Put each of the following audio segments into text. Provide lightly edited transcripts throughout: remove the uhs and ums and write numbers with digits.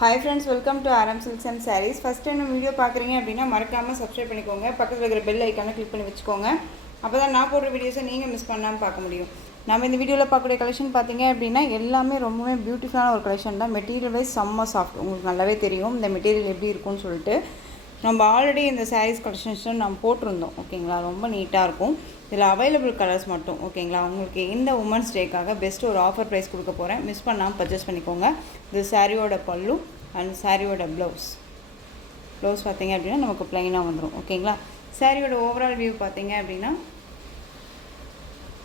Hi friends, welcome to RM Silks and Sarees. First time video பார்க்குறீங்க அப்படின்னா மறக்காமல் subscribe பண்ணிக்கோங்க. பக்கத்தில் இருக்கிற பெல் ஐக்கானை கிளிக் பண்ணி வச்சுக்கோங்க. அப்போ தான் நான் போடுற வீடியோஸை நீங்கள் மிஸ் பண்ணாமல் பார்க்க முடியும். நம்ம இந்த வீடியோவில் பார்க்கக்கூடிய கலெக்ஷன் பார்த்தீங்க அப்படின்னா எல்லாமே ரொம்பவே பியூட்டிஃபுல்லான ஒரு கலெக்ஷன் தான். மெட்டீரியல் வைஸ் செம்ம சாஃப்ட். உங்களுக்கு நல்லாவே தெரியும் இந்த மெட்டீரியல் எப்படி இருக்கும்னு சொல்லிட்டு. நம்ம ஆல்ரெடி இந்த சாரீஸ் கலெக்ஷன்ஸும் நம்ம போட்டிருந்தோம். ஓகேங்களா, ரொம்ப நீட்டாக இருக்கும். இதில் அவைலபிள் கலர்ஸ் மட்டும். ஓகேங்களா, உங்களுக்கு இந்த உமன்ஸ் டேக்காக பெஸ்ட்டு ஒரு ஆஃபர் ப்ரைஸ் கொடுக்க போகிறேன். மிஸ் பண்ணாமல் பர்ச்சேஸ் பண்ணிக்கோங்க. இது சாரியோட பல்லு அண்ட் சாரியோட ப்ளவுஸ் பார்த்தீங்க அப்படின்னா நமக்கு ப்ளைனாக வந்துடும். ஓகேங்களா, சாரியோட ஓவரால் வியூ பார்த்தீங்க அப்படின்னா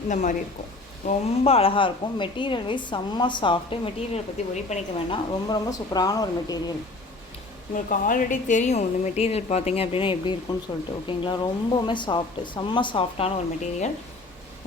இந்த மாதிரி இருக்கும். ரொம்ப அழகாக இருக்கும். மெட்டீரியல் வைஸ் செம்ம சாஃப்ட்டு. மெட்டீரியல் பற்றி ஒரி பண்ணிக்க வேணாம். ரொம்ப சூப்பரான ஒரு மெட்டீரியல். உங்களுக்கு ஆல்ரெடி தெரியும் இந்த மெட்டீரியல் பார்த்தீங்க அப்படின்னா எப்படி இருக்குன்னு சொல்லிட்டு. ஓகேங்களா, ரொம்பவுமே சாஃப்ட்டு, செம்ம சாஃப்டான ஒரு மெட்டீரியல்.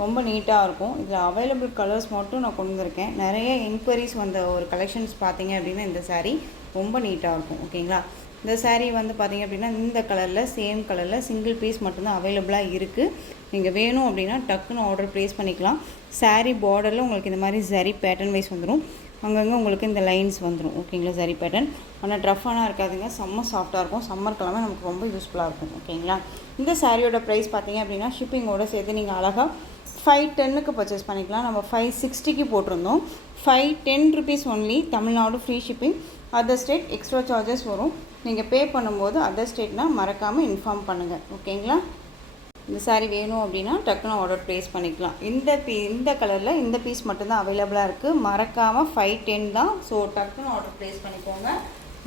ரொம்ப நீட்டாக இருக்கும். இதில் அவைலபிள் கலர்ஸ் மட்டும் நான் கொண்டு வந்திருக்கேன். நிறைய என்கொயரிஸ் வந்த ஒரு கலெக்ஷன்ஸ் பார்த்தீங்க அப்படின்னா இந்த சாரீ ரொம்ப நீட்டாக இருக்கும். ஓகேங்களா, இந்த சாரீ வந்து பார்த்திங்க அப்படின்னா இந்த கலரில் சேம் கலரில் சிங்கிள் பீஸ் மட்டும்தான் அவைலபிளாக இருக்குது. நீங்கள் வேணும் அப்படின்னா டக்குன்னு ஆர்டர் ப்ளேஸ் பண்ணிக்கலாம். சாரீ பார்டரில் உங்களுக்கு இந்த மாதிரி ஜரி பேட்டர்ன் வைஸ் வந்துடும். அங்கங்கே உங்களுக்கு இந்த லைன்ஸ் வந்துடும். ஓகேங்களா, ஜரி பேட்டர்ன். ஆனால் ட்ரஃபானாக இருக்காதுங்க. செம்ம சாஃப்டாக இருக்கும். சம்மர் கிழமை நமக்கு ரொம்ப யூஸ்ஃபுல்லாக இருக்கும். ஓகேங்களா, இந்த சாரியோட ப்ரைஸ் பார்த்தீங்க அப்படின்னா ஷிப்பிங்கோடு சேர்த்து நீங்கள் அழகாக 510க்கு பர்ச்சேஸ் பண்ணிக்கலாம். நம்ம 560க்கு போட்டிருந்தோம். 510 rupees only. Tamil Nadu free shipping. Other state extra charges வரும். நீங்கள் பே பண்ணும்போது அதர் ஸ்டேட்னால் மறக்காமல் இன்ஃபார்ம் பண்ணுங்கள். ஓகேங்களா, இந்த சாரீ வேணும் அப்படின்னா டக்குன்னு ஆர்டர் ப்ளேஸ் பண்ணிக்கலாம். இந்த கலரில் இந்த பீஸ் மட்டும்தான் அவைலபிளாக இருக்குது. மறக்காமல் 510 தான். ஸோ டக்குன்னு ஆர்டர் ப்ளேஸ் பண்ணிக்கோங்க.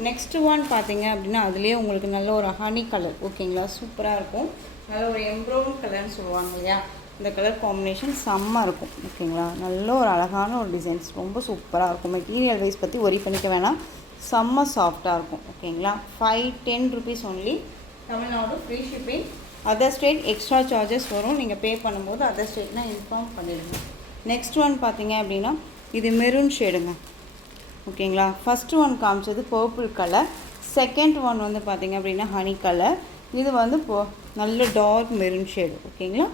நெக்ஸ்ட்டு ஒன் பார்த்தீங்க அப்படின்னா அதுலேயே உங்களுக்கு நல்ல ஒரு ஹனி கலர். ஓகேங்களா, சூப்பராக இருக்கும். நல்ல ஒரு எம்ப்ரௌன் கலர்னு சொல்லுவாங்க இல்லையா, இந்த கலர் காம்பினேஷன் செம்ம இருக்கும். ஓகேங்களா, நல்ல ஒரு அழகான ஒரு டிசைன்ஸ். ரொம்ப சூப்பராக இருக்கும். மெட்டீரியல் வைஸ் பற்றி ஒரி பண்ணிக்க வேணாம். செம்ம சாஃப்டாக இருக்கும். ஓகேங்களா, 510 rupees only. Tamil Nadu free shipping. Other state extra charges வரும். நீங்கள் பே பண்ணும்போது அதர் ஸ்டேட்னால் இன்ஃபார்ம் பண்ணிடுங்க. நெக்ஸ்ட் ஒன் பார்த்தீங்க அப்படின்னா இது மெரூன் ஷேடுங்க. ஓகேங்களா, ஃபஸ்ட்டு ஒன் காமிச்சது பர்பிள் கலர். செகண்ட் ஒன் வந்து பார்த்திங்க அப்படின்னா ஹனி கலர். இது வந்து நல்ல டார்க் மெரூன் ஷேடு. ஓகேங்களா,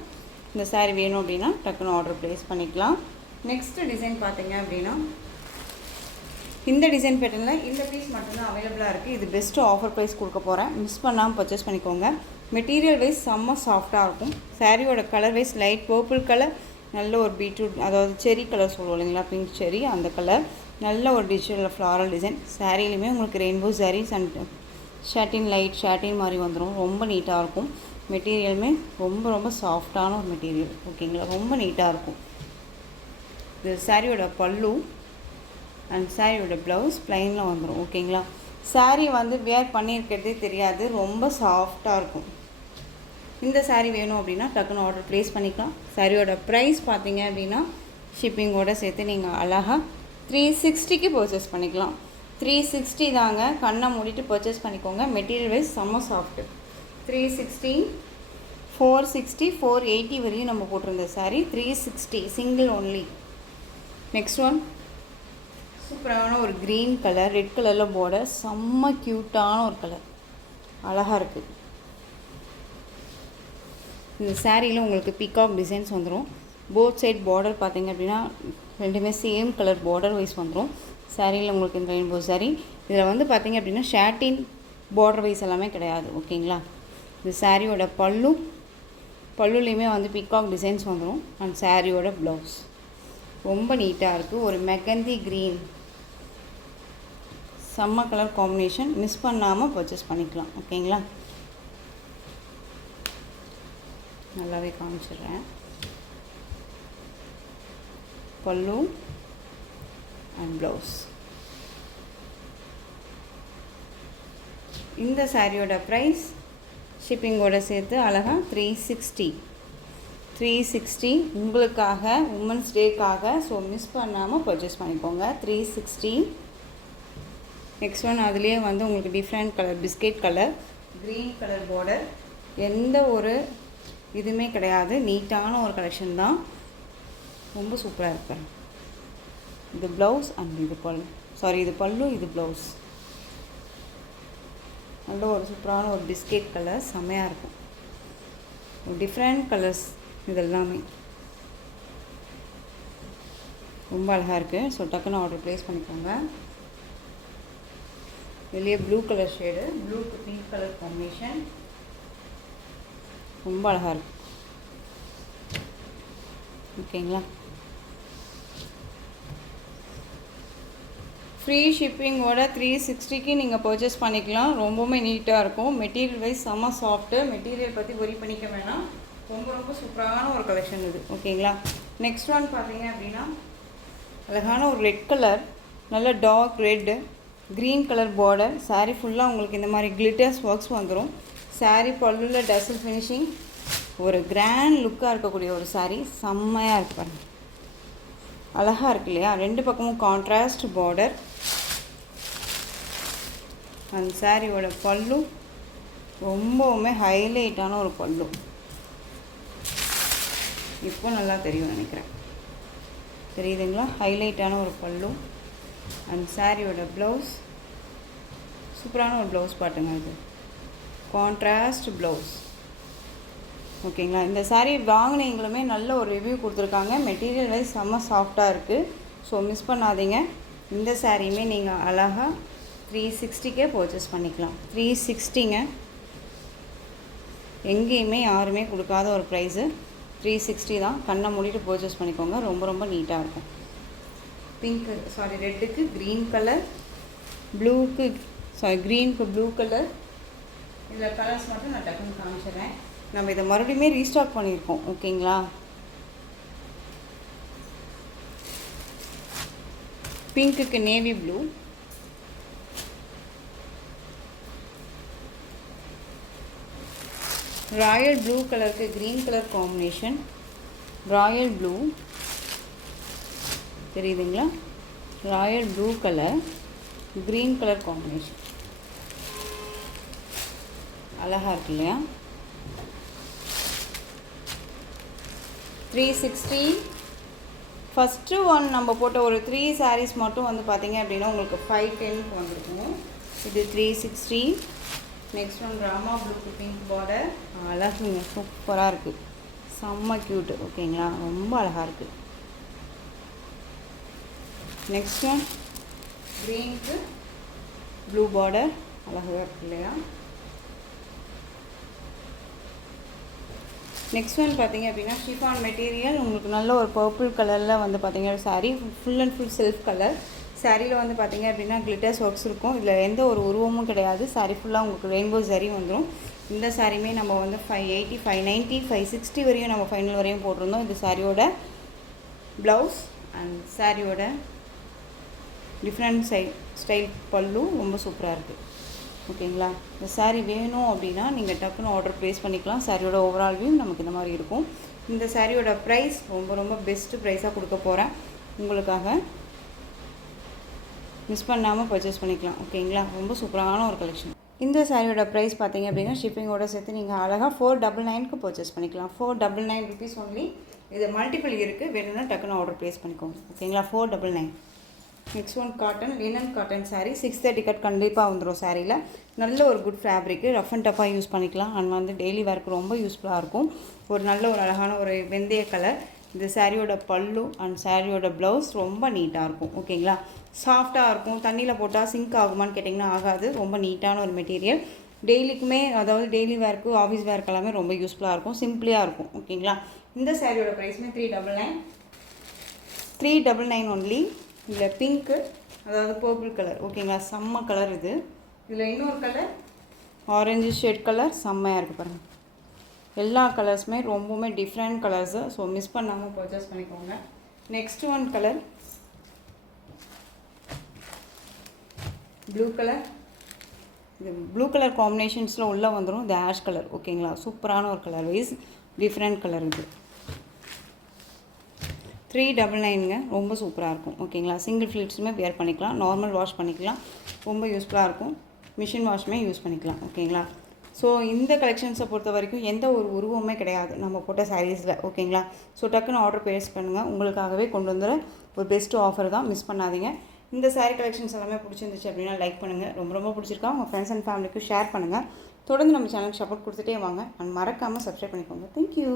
இந்த சாரீ வேணும் அப்படின்னா டக்குன்னு ஆர்டர் ப்ளேஸ் பண்ணிக்கலாம். நெக்ஸ்ட்டு டிசைன் பார்த்தீங்க அப்படின்னா இந்த டிசைன் பேட்டர்னில் இந்த பீஸ் மட்டும்தான் அவைலபிளாக இருக்குது. இது பெஸ்ட்டு ஆஃபர் ப்ரைஸ் கொடுக்க போகிறேன். மிஸ் பண்ணாமல் பர்ச்சேஸ் பண்ணிக்கோங்க. மெட்டீரியல் வைஸ் செம்ம சாஃப்டாக இருக்கும். சாரியோட colour wise light purple colour, நல்ல ஒரு பீட்ரூட் அதாவது செரி கலர் சொல்லுவோம் இல்லைங்களா, பிங்க் செரி, அந்த கலர். நல்ல ஒரு டிஜிட்டல் ஃப்ளாரல் டிசைன். சாரிலையுமே உங்களுக்கு rainbow sarees and satin light satin மாதிரி வந்துடும். ரொம்ப நீட்டாக இருக்கும். மெட்டீரியலுமே ரொம்ப சாஃப்டான ஒரு மெட்டீரியல். ஓகேங்களா, ரொம்ப நீட்டாக இருக்கும். இது சாரியோட பல்லு அண்ட் சாரியோட ப்ளவுஸ் ப்ளைனில் வந்துடும். ஓகேங்களா, சாரீ வந்து வேர் பண்ணியிருக்கிறதே தெரியாது. ரொம்ப சாஃப்டாக இருக்கும். இந்த சாரீ வேணும் அப்படின்னா டக்குன்னு ஆர்டர் ப்ளேஸ் பண்ணிக்கலாம். சாரியோட ப்ரைஸ் பார்த்தீங்க அப்படின்னா ஷிப்பிங்கோடு சேர்த்து நீங்கள் அழகாக 360க்கு பர்ச்சேஸ் பண்ணிக்கலாம். 360 தாங்க. கண்ணை மூடிட்டு பர்ச்சேஸ் பண்ணிக்கோங்க. மெட்டீரியல் வைஸ் செம்ம சாஃப்ட்டு. 360, 460, 480 வரையும் நம்ம போட்டிருந்த sari 360 single only. Next one சூப்பரான ஒரு க்ரீன் கலர், ரெட் கலரில் பார்டர், செம்ம க்யூட்டான ஒரு கலர், அழகாக இருக்குது. இந்த சாரியில் உங்களுக்கு பீகாக் டிசைன்ஸ் வந்துடும். போத் சைட் பார்டர் பார்த்தீங்க அப்படின்னா ரெண்டுமே சேம் கலர் பார்டர் வைஸ் வந்துடும். சாரியில் உங்களுக்கு இந்த ரெயின்போ சாரீ. இதில் வந்து பார்த்திங்க அப்படின்னா ஷாட்டின் பார்டர் வைஸ் எல்லாமே கிடையாது. ஓகேங்களா, இந்த சாரியோட பல்லுலேயுமே வந்து பீகாக் டிசைன்ஸ் வந்துடும். அண்ட் சாரியோட ப்ளவுஸ் ரொம்ப நீட்டாக இருக்குது. ஒரு மெகந்தி க்ரீன், செம்ம கலர் காம்பினேஷன். மிஸ் பண்ணாமல் பர்ச்சேஸ் பண்ணிக்கலாம். ஓகேங்களா, நல்லாவே காமிச்சிடுறேன். பல்லு அண்ட் ப்ளவுஸ். இந்த சாரியோட ப்ரைஸ் ஷிப்பிங்கோடு சேர்த்து அழகாக 360 உங்களுக்காக உமன்ஸ் டேக்காக. ஸோ மிஸ் பண்ணாமல் பர்ச்சேஸ் பண்ணிக்கோங்க. 360. நெக்ஸ்ட் ஒன் அதுலேயே வந்து உங்களுக்கு different colour, biscuit colour, green colour border. எந்த ஒரு இதுவுமே கிடையாது. நீட்டான ஒரு கலெக்ஷன் தான். ரொம்ப சூப்பராக இருக்கு. இது ப்ளவுஸ் அண்ட் இது இது பல்லு, இது ப்ளவுஸ். நல்ல ஒரு சூப்பரான ஒரு பிஸ்கெட் கலர், செம்மையாக இருக்கும். டிஃப்ரெண்ட் கலர்ஸ் இதெல்லாமே ரொம்ப அழகாக இருக்குது. ஸோ டக்குன்னு ஆர்டர் ப்ளேஸ் பண்ணிக்கோங்க. இதுலேயே ப்ளூ கலர் ஷேடு, ப்ளூக்கு பிங்க் கலர் காம்பினேஷன், ரொம்ப அழகாக இருக்குது. ஓகேங்களா. ஃப்ரீ ஷிப்பிங்கோட 360க்கு நீங்கள் பர்ச்சேஸ் பண்ணிக்கலாம். ரொம்பவுமே நீட்டாக இருக்கும். மெட்டீரியல் வைஸ் செம்ம சாஃப்ட்டு. மெட்டீரியல் பற்றி ஒரி பண்ணிக்க வேணாம். ரொம்ப ரொம்ப சூப்பரான ஒரு கலெக்ஷன் இது. ஓகேங்களா. நெக்ஸ்ட் ஒன் பார்த்தீங்க அப்படின்னா அழகான ஒரு ரெட் கலர், நல்ல dark red, green colour border. Sari ஃபுல்லாக உங்களுக்கு இந்த மாதிரி கிளிட்டர்ஸ் ஒர்க்ஸ் வந்துடும். சாரீ பல்லுல டசல் ஃபினிஷிங், ஒரு கிராண்ட் லுக்காக இருக்கக்கூடிய ஒரு சாரீ. செம்மையாக இருக்கு பாருங்கள், அழகாக இருக்கு இல்லையா. ரெண்டு பக்கமும் கான்ட்ராஸ்ட் பார்டர். அந்த சாரியோட பல்லு ரொம்பவுமே ஹைலைட்டான ஒரு பல்லு. இப்போ நல்லா தெரியும் நினைக்கிறேன், தெரியுதுங்களா. ஹைலைட்டான ஒரு பல்லு. அந்த சாரியோட ப்ளவுஸ் சூப்பரான ஒரு ப்ளவுஸ் பாட்டுங்க. இது கான்ட்ராஸ்ட் ப்ளவுஸ். ஓகேங்களா. இந்த சாரீ வாங்கினீங்களுமே நல்ல ஒரு ரிவ்யூ கொடுத்துருக்காங்க. மெட்டீரியல் வைஸ் செம்ம சாஃப்டாக இருக்குது. ஸோ மிஸ் பண்ணாதீங்க. இந்த சாரியுமே நீங்கள் அழகாக 360க்கே பர்ச்சேஸ் பண்ணிக்கலாம். 360ங்க, எங்கேயுமே யாருமே கொடுக்காத ஒரு ப்ரைஸு. 360 தான். கண்ணை மூடிட்டு பர்ச்சேஸ் பண்ணிக்கோங்க. ரொம்ப ரொம்ப நீட்டாக இருக்கும். ரெட்டுக்கு க்ரீன் கலர், ப்ளூக்கு க்ரீனுக்கு ப்ளூ கலர். இதில் கலர்ஸ் மட்டும் நான் டக்குன்னு காமிச்சிடுறேன். நம்ம இதை மறுபடியுமே ரீஸ்டாக் பண்ணியிருக்கோம். ஓகேங்களா. பிங்க்குக்கு நேவி ப்ளூ, ராயல் ப்ளூ கலருக்கு green colour combination. Royal blue தெரியுதுங்களா. Royal blue colour, green colour combination. அழகாக இருக்கு இல்லையா. 360. ஃபஸ்ட்டு ஒன் நம்ம போட்ட ஒரு 3 சாரீஸ் மட்டும் வந்து பார்த்திங்க அப்படின்னா உங்களுக்கு 510க்கு வந்துருக்கும். இது 360. நெக்ஸ்ட் ஒன் ராமா ப்ளூக்கு பிங்க் பார்டர். அழகுங்க, சூப்பராக இருக்குது, செம்ம க்யூட்டு. ஓகேங்களா, ரொம்ப அழகாக இருக்குது. நெக்ஸ்ட் ஒன் க்ரீனுக்கு ப்ளூ பார்டர். அழகாக இருக்கு இல்லையா. நெக்ஸ்ட் ஒன் பார்த்திங்க அப்படின்னா ஷிஃபான் மெட்டீரியல். உங்களுக்கு நல்ல ஒரு பர்பிள் கலரில் வந்து பார்த்திங்கன்னா sari full and full self colour. சாரியில் வந்து பார்த்திங்க அப்படின்னா கிளிட்டர்ஸ் ஒர்க்ஸ் இருக்கும். இதில் எந்த ஒரு உருவமும் கிடையாது. சாரீ ஃபுல்லாக உங்களுக்கு ரெயின்போ சரி வந்துடும். இந்த சாரியுமே நம்ம வந்து 580, 590, 560 வரையும் நம்ம ஃபைனல் வரையும் போட்டிருந்தோம். இது சாரியோட ப்ளவுஸ் அண்ட் சாரியோட டிஃப்ரெண்ட் ஸ்டைல் பல்லு. ரொம்ப சூப்பராக இருக்குது. ஓகேங்களா. இந்த சாரீ வேணும் அப்படின்னா நீங்கள் டக்குன்னு ஆர்டர் ப்ளேஸ் பண்ணிக்கலாம். சாரியோட ஓவரால் வியூ நமக்கு இந்த மாதிரி இருக்கும். இந்த சாரியோட ப்ரைஸ் ரொம்ப ரொம்ப பெஸ்ட்டு ப்ரைஸாக கொடுக்க போகிறேன் உங்களுக்காக. மிஸ் பண்ணாமல் பர்ச்சேஸ் பண்ணிக்கலாம். ஓகேங்களா. ரொம்ப சூப்பரான ஒரு கலெக்ஷன். இந்த சாரியோட ப்ரைஸ் பார்த்தீங்க அப்படின்னா ஷிப்பிங்கோட சேர்த்து நீங்கள் அழகாக 499க்கு பர்ச்சேஸ் பண்ணிக்கலாம். 499 ருபீஸ் ஒன்லி. இது மல்டிபிள் இருக்குது, வேணும்னா டக்குன்னு ஆர்டர் ப்ளேஸ் பண்ணிக்கோங்க. ஓகேங்களா. 499. Next one cotton, linen cotton saree. 630 cut கண்டிப்பாக வந்துடும். சாரியில் நல்ல ஒரு குட் ஃபேப்ரிக்கு, ரஃப் அண்ட் டஃபாக யூஸ் பண்ணிக்கலாம். அண்ட் வந்து டெய்லி வேர்க்கு ரொம்ப யூஸ்ஃபுல்லாக இருக்கும். ஒரு நல்ல ஒரு அழகான ஒரு வெந்தய கலர். இந்த சாரியோட பல்லு அண்ட் சாரியோட ப்ளவுஸ் ரொம்ப நீட்டாக இருக்கும். ஓகேங்களா. சாஃப்டாக இருக்கும். தண்ணியில் போட்டால் சிங்க் ஆகுமான்னு கேட்டிங்கன்னா ஆகாது. ரொம்ப நீட்டான ஒரு மெட்டீரியல். டெய்லிக்குமே, அதாவது டெய்லி வேர்க்கு, ஆஃபீஸ் வேர்க்கு எல்லாமே ரொம்ப யூஸ்ஃபுல்லாக இருக்கும். சிம்பிளாக இருக்கும். ஓகேங்களா. இந்த சாரியோட ப்ரைஸ்மே 399. 399 ஒன்லி. இதில் பிங்க்கு, அதாவது பர்பிள் கலர். ஓகேங்களா. செம்ம கலர் இது. இதில் இன்னொரு கலர் ஆரஞ்சு ஷேட் கலர். செம்மையாக இருக்குது பாருங்கள். எல்லா கலர்ஸுமே ரொம்பவுமே டிஃப்ரெண்ட் கலர்ஸு. ஸோ மிஸ் பண்ணாமல் பர்ச்சேஸ் பண்ணிக்கோங்க. Next one colour blue colour. இது ப்ளூ கலர் காம்பினேஷன்ஸில் உள்ளே வந்துடும். இது ஆஷ் கலர். ஓகேங்களா. சூப்பரான ஒரு கலர் வைஸ் டிஃப்ரெண்ட் கலர் இது. 399ங்க. ரொம்ப சூப்பராக இருக்கும். ஓகேங்களா. சிங்கிள் ஃப்ளீட்ஸுமே வேர் பண்ணிக்கலாம். நார்மல் வாஷ் பண்ணிக்கலாம். ரொம்ப யூஸ்ஃபுல்லாக இருக்கும். மிஷின் வாஷுமே யூஸ் பண்ணிக்கலாம். ஓகேங்களா. ஸோ இந்த கலெக்ஷன்ஸை பொறுத்த வரைக்கும் எந்த ஒரு உருவமே கிடையாது நம்ம போட்ட சாரீஸில். ஓகேங்களா. ஸோ டக்குன்னு ஆர்டர் ப்ளேஸ் பண்ணுங்கள். உங்களுக்காகவே கொண்டு வந்துற ஒரு பெஸ்ட்டு ஆஃபர் தான். மிஸ் பண்ணாதீங்க. இந்த சாரீ கலெக்ஷன்ஸ் எல்லாமே பிடிச்சிருந்துச்சு அப்படின்னா லைக் பண்ணுங்கள். ரொம்ப ரொம்ப பிடிச்சிருக்கா உங்கள் ஃப்ரெண்ட்ஸ் அண்ட் ஃபேமிலிக்கு ஷேர் பண்ணுங்கள். தொடர்ந்து நம்ம சேனலுக்கு சப்போர்ட் கொடுத்துட்டே வாங்க. அண்ட் மறக்காமல் சப்ஸ்கிரைப் பண்ணிக்கோங்க. தேங்க்யூ.